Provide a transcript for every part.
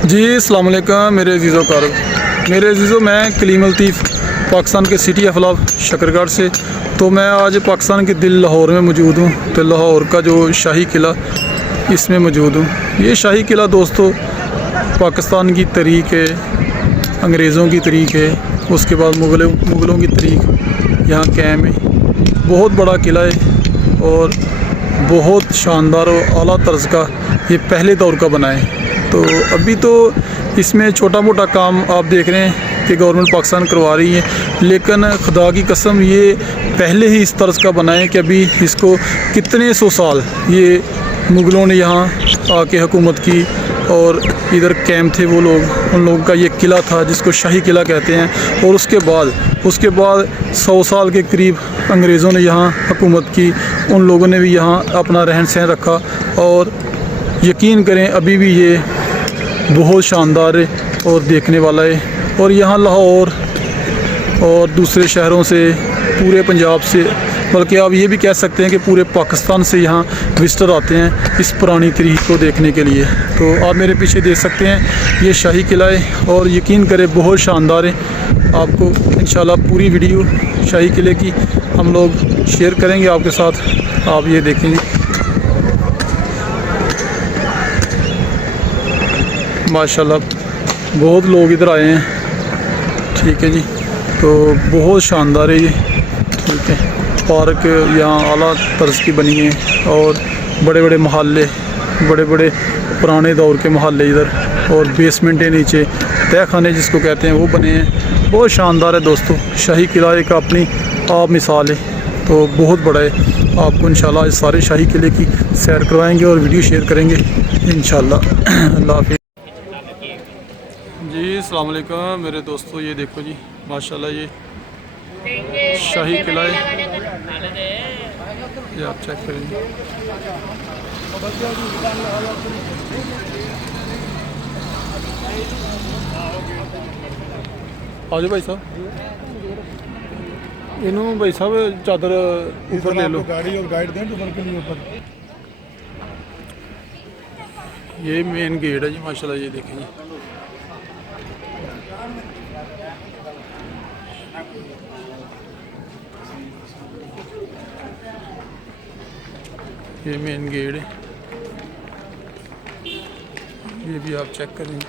जी अस्सलाम वालेकुम मेरे अज़ीज़ों मेरे अज़ीज़ों, मैं कलीम लतीफ़ पाकिस्तान के सिटी अफलाफ शकरगढ़ से। तो मैं आज पाकिस्तान के दिल लाहौर में मौजूद हूँ। तो लाहौर का जो शाही किला, इसमें मौजूद हूँ। ये शाही किला दोस्तों पाकिस्तान की तरीक़ है, अंग्रेज़ों की तरीक़ है, उसके बाद मुग़लों की तरीक़ यहाँ कायम है। बहुत बड़ा किला है और बहुत शानदार और आला तर्ज का ये पहले दौर का बना है। तो अभी तो इसमें छोटा मोटा काम आप देख रहे हैं कि गवर्नमेंट पाकिस्तान करवा रही है, लेकिन खुदा की कसम ये पहले ही इस तर्ज का बना है कि अभी इसको कितने सौ साल ये मुग़लों ने यहाँ आके हुकूमत की और इधर कैंप थे वो लोग, उन लोगों का ये किला था जिसको शाही किला कहते हैं। और उसके बाद 100 साल के करीब अंग्रेज़ों ने यहाँ हुकूमत की, उन लोगों ने भी यहाँ अपना रहन सहन रखा। और यकीन करें अभी भी ये बहुत शानदार है और देखने वाला है। और यहाँ लाहौर और दूसरे शहरों से, पूरे पंजाब से, बल्कि आप ये भी कह सकते हैं कि पूरे पाकिस्तान से यहाँ विज़िटर आते हैं इस पुरानी तरीक़ को देखने के लिए। तो आप मेरे पीछे देख सकते हैं ये शाही किला है और यकीन करें बहुत शानदार है। आपको इंशाल्लाह पूरी वीडियो शाही किले की हम लोग शेयर करेंगे आपके साथ, आप ये देखेंगे। माशाल्लाह बहुत लोग इधर आए हैं, ठीक है जी। तो बहुत शानदार है ये, ठीक है। पार्क यहाँ आला तर्ज की बनी है और बड़े बड़े महल्ले, बड़े बड़े पुराने दौर के महल्ले इधर, और बेसमेंट है नीचे, तह खाने जिसको कहते हैं वो बने हैं। बहुत शानदार है दोस्तों, शाही किला एक अपनी आप मिसाल है। तो बहुत बड़ा है, आपको इंशाल्लाह इस सारे शाही किले की सैर करवाएंगे और वीडियो शेयर करेंगे इंशाल्लाह। अल्लाह हाफ़िज़ जी। अस्सलाम वालेकुम मेरे दोस्तों, ये देखो जी माशाल्लाह ये शाही किला है, ये आप चेक करेंगे। आज भाई साहब, इन्हों भाई साहब चादर ऊपर ले लो, गाड़ी और गाइड दें तो बिल्कुल नहीं ऊपर। ये मेन गेट है जी माशाल्लाह, ये देखें जी। ये मेन गेट है, ये भी आप चेक करेंगे।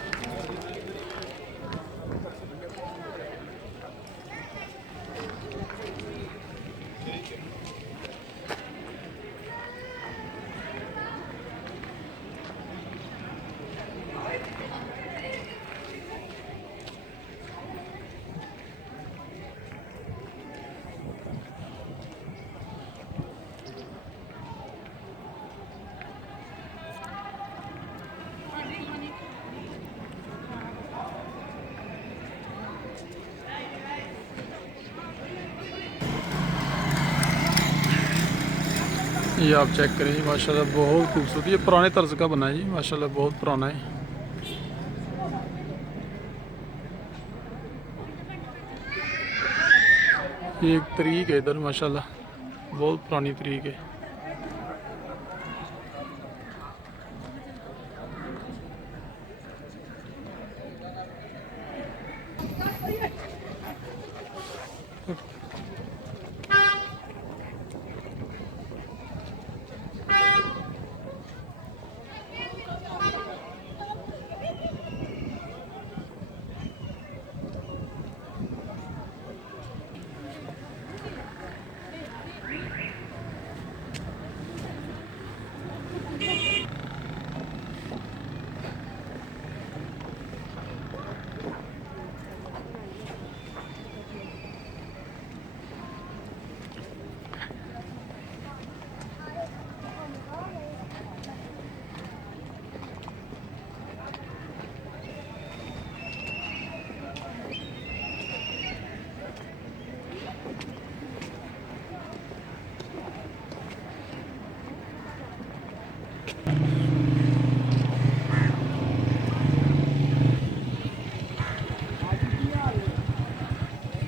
ये आप चेक करें जी माशाल्लाह, बहुत खूबसूरत, ये पुराने तर्ज का बना है जी माशाल्लाह, बहुत पुराना है। ये एक तरीक़ है इधर माशाल्लाह, बहुत पुरानी तरीक़ है।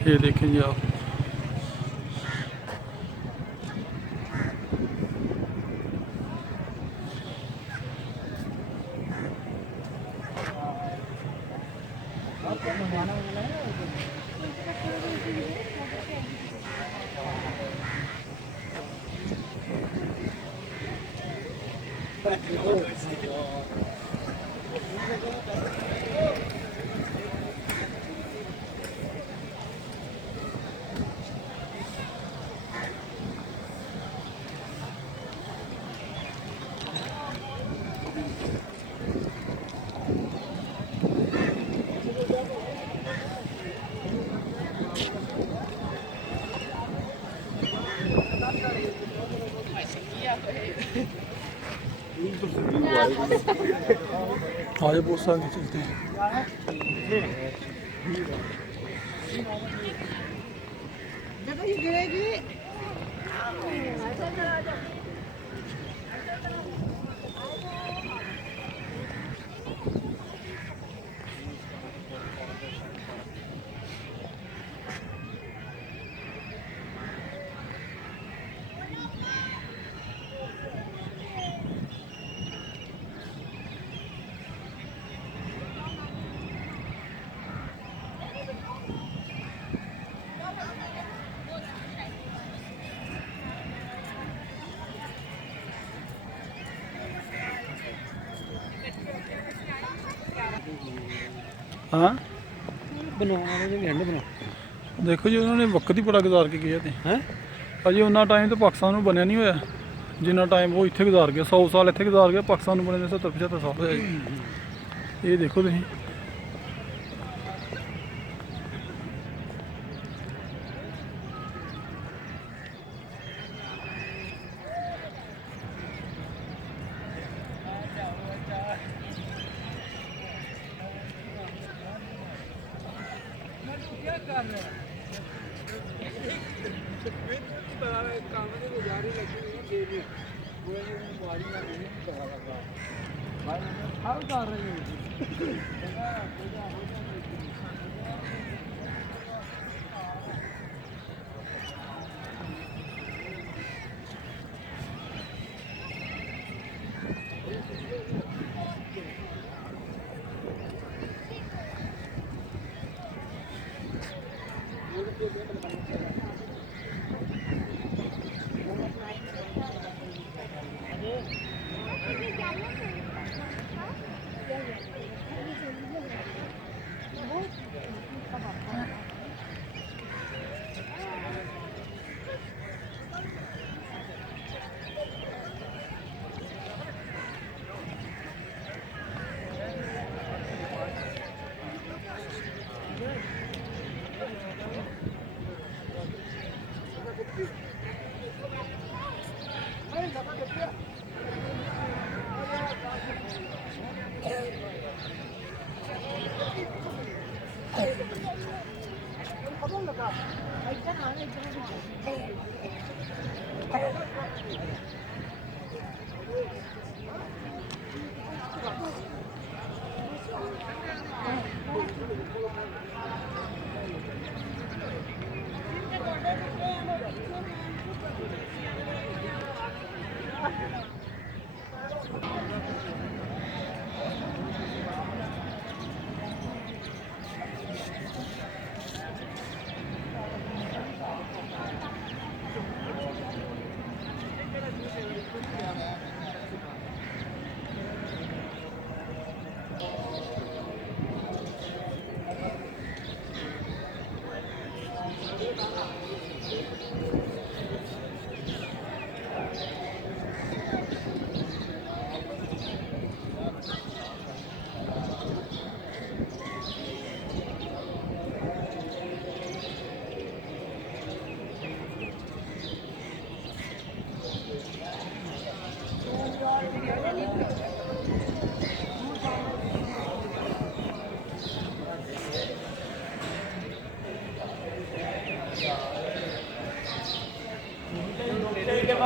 ये देखें जी आप, आगे बहुत सारे चलते हैं। हाँ देखो जी उन्होंने वक्त ही बड़ा गुजार के किया है अजे उन्ना टाइम तो पाकिस्तान में बनया नहीं होया जिन्ना टाइम वो इतने गुजार गया 100 साल इतने गुजार गया पाकिस्तान में बने 70-75 साल होया जी ये देखो तुम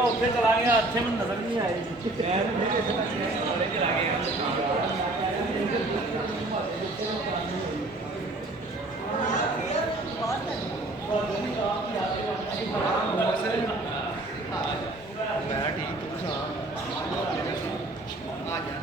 ਉੱਥੇ ਚਲਾ ਗਿਆ ਇੱਥੇ ਮੈਨੂੰ ਨਜ਼ਰ ਨਹੀਂ ਆਈ ਮੈਂ ਠੀਕ ਤੂੰ ਸੁਣਾ ਆ ਜਾ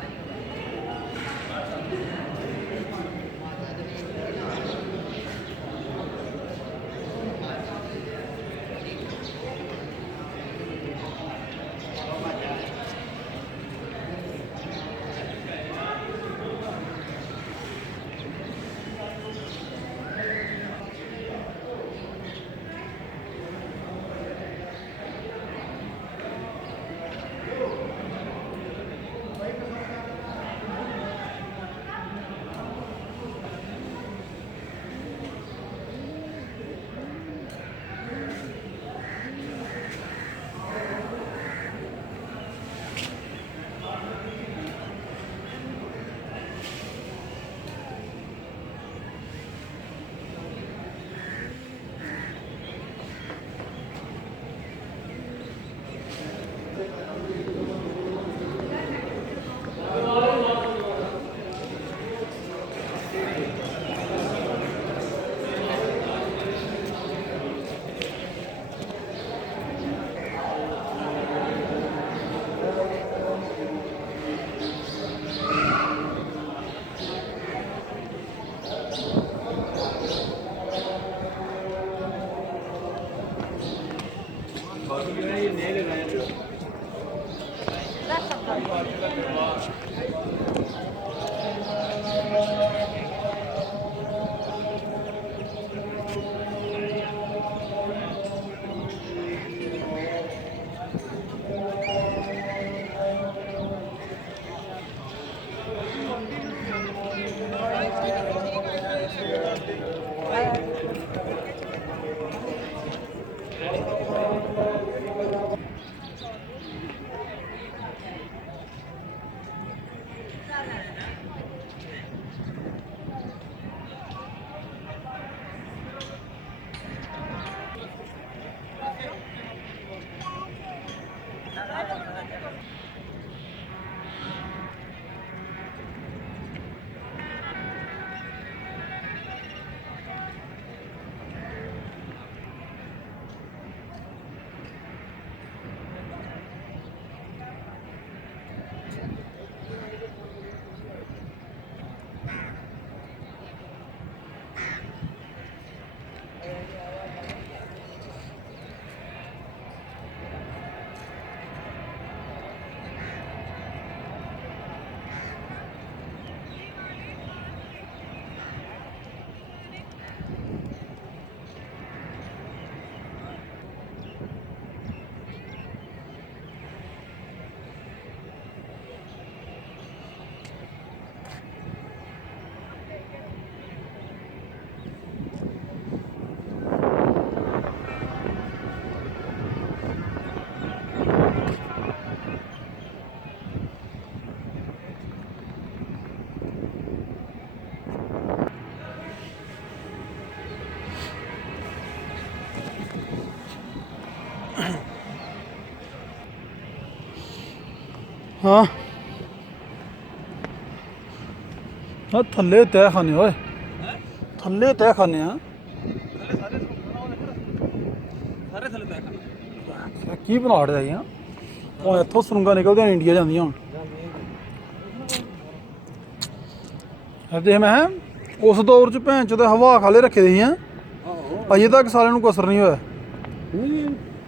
ਹਾਂ ਆ ਥੱਲੇ ਤਹਿ ਖਾਨੇ ਓਏ ਥੱਲੇ ਤਹਿ ਖਾਨੇ ਆ ਸਾਰੇ ਥੱਲੇ ਬੈਠ ਕੀ ਬਣਾੜ ਦਾ ਆ ਉਹ ਇੱਥੋਂ ਸੁਰੰਗਾਂ ਨਿਕਲਦੀਆਂ ਇੰਡੀਆ ਜਾਂਦੀਆਂ ਹੁਣ ਦੇਖ ਮੈਂ ਉਸ ਦੌਰ ਚ ਭੈਣ ਚੋਂ ਤੇ ਹਵਾ ਖਾਲੇ ਰੱਖੇ ਦੇ ਸੀ ਆ ਅਜੇ ਤੱਕ ਸਾਰਿਆਂ ਨੂੰ ਕਸਰ ਨਹੀਂ ਹੋਇਆ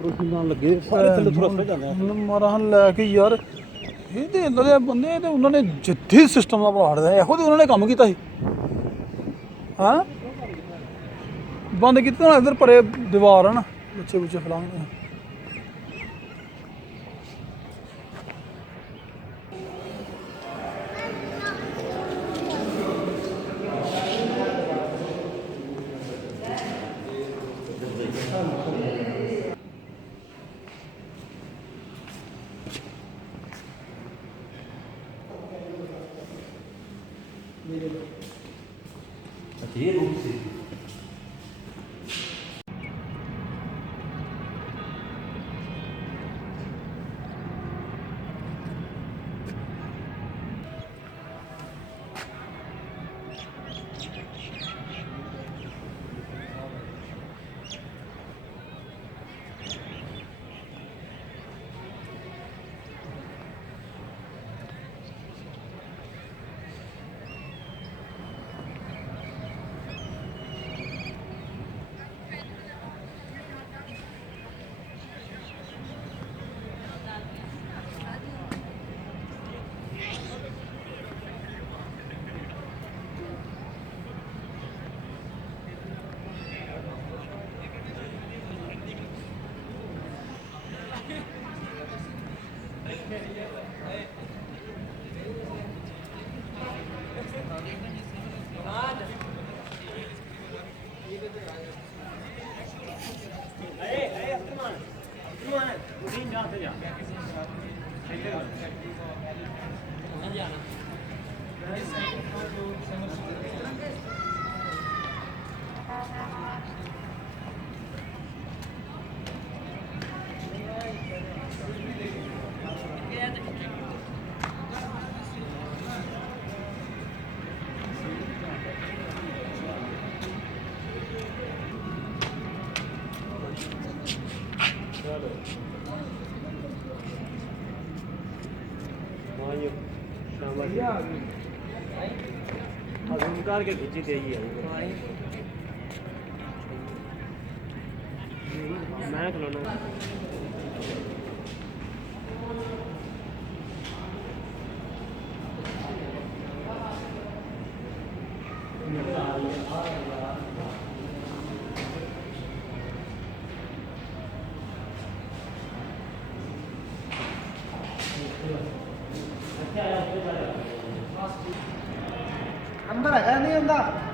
ਰੋਟੀ ਨਾਲ ਲੱਗੇ ਸਾਰੇ ਥੱਲੇ ਥੋੜਾ ਜਾਂਦੇ ਮਾਰਾਂ ਲੈ ਕੇ ਯਾਰ ਇਹ ਤੇ ਇਦਾਂ ਦੇ ਬੰਦੇ ਤੇ ਉਹਨਾਂ ਨੇ ਜਿੱਥੇ ਸਿਸਟਮ ਦਾ ਬਣਾੜਦਾ ਇਹੋ ਤੇ ਉਹਨਾਂ ਨੇ ਕੰਮ ਕੀਤਾ ਸੀ ਹਾਂ ਬੰਦ ਕੀਤਾ ਨਾ ਇੱਧਰ ਪਰੇ ਦੀਵਾਰ ਆ ਨਾ ਬੱਚੇ ਬੁੱਚੇ ਫਲਾਉਂਦੇ ये रूम से के खींची चाहिए मैं खिलौना अंदर है नहीं अंदर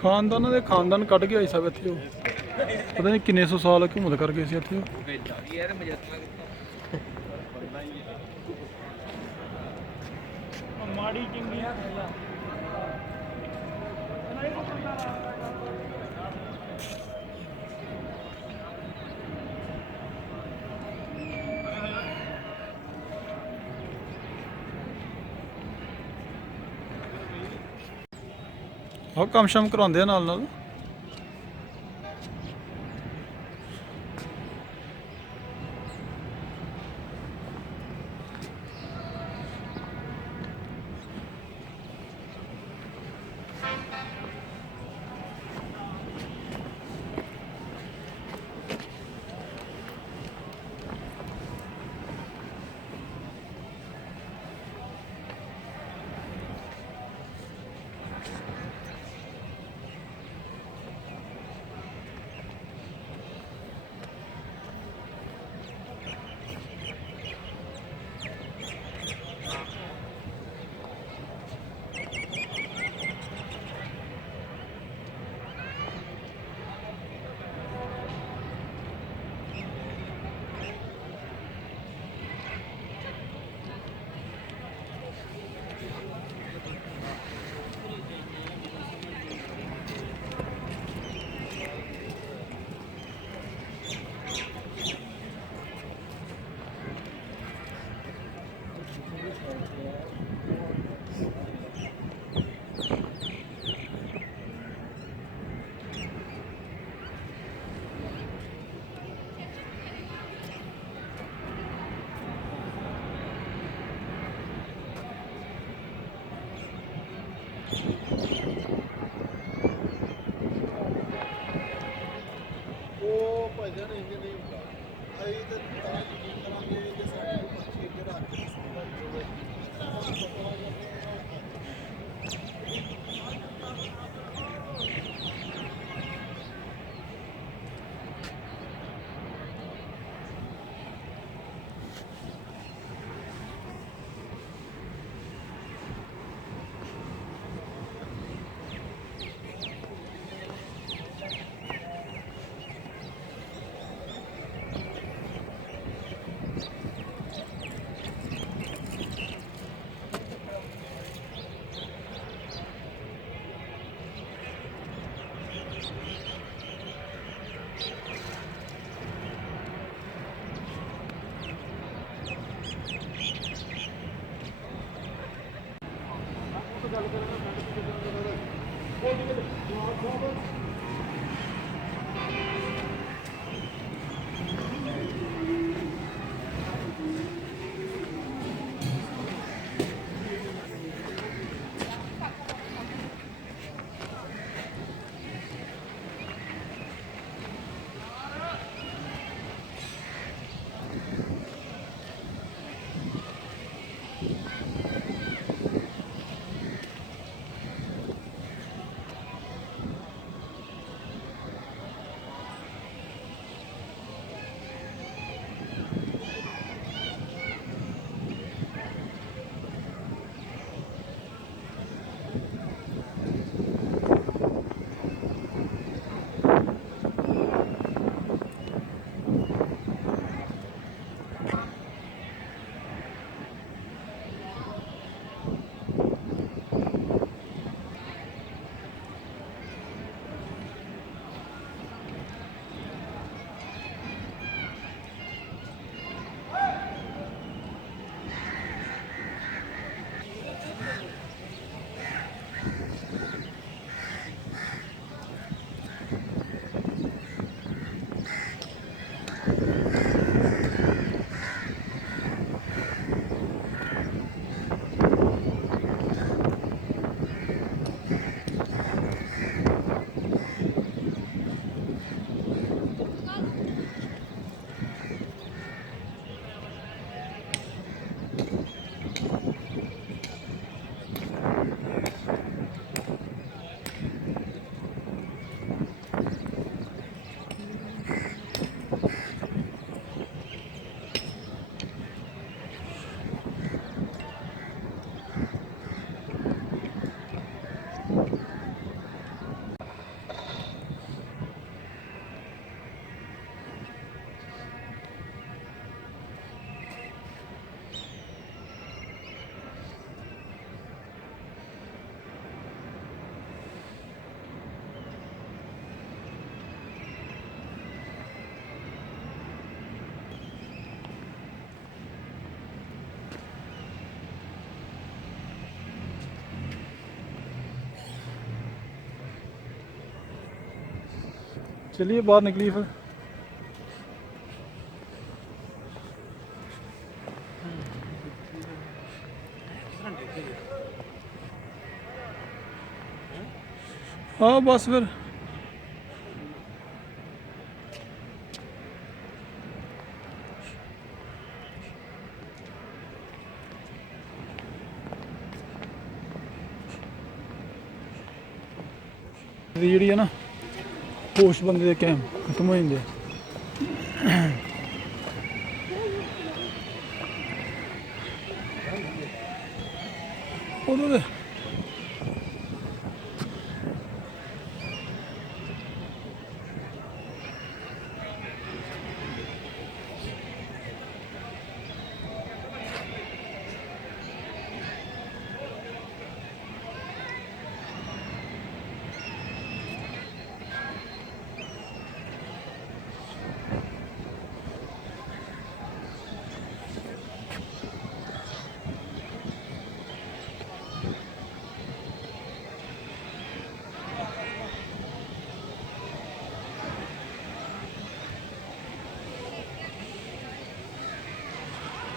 ਖਾਨਦਾਨਾਂ ਦੇ ਖਾਨਦਾਨ ਕੱਢ ਕੇ ਆਈ ਸਭ ਇੱਥੇ ਉਹ ਪਤਾ ਨਹੀਂ ਕਿੰਨੇ ਸੌ ਸਾਲ ਘੁੰਮਦ ਕਰ ਗਏ ਸੀ ਇੱਥੇ ਉਹ ਮਾੜੀ ਚੰਗੀ ਉਹ ਕੰਮ ਸ਼ਮ ਕਰਾਉਂਦੇ ਆ ਨਾਲ ਨਾਲ। चलिए बाहर निकलिए फिर। हाँ बस फिर ਜਿਹੜੀ ਹੈ ਨਾ ਹੋਸ਼ ਬੰਦੇ ਦੇ ਕੈਮ ਖਤਮ ਹੋ ਜਾਂਦੇ ਆ। ਉਦੋਂ ਦੇ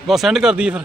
बस सेंड कर दिए फिर।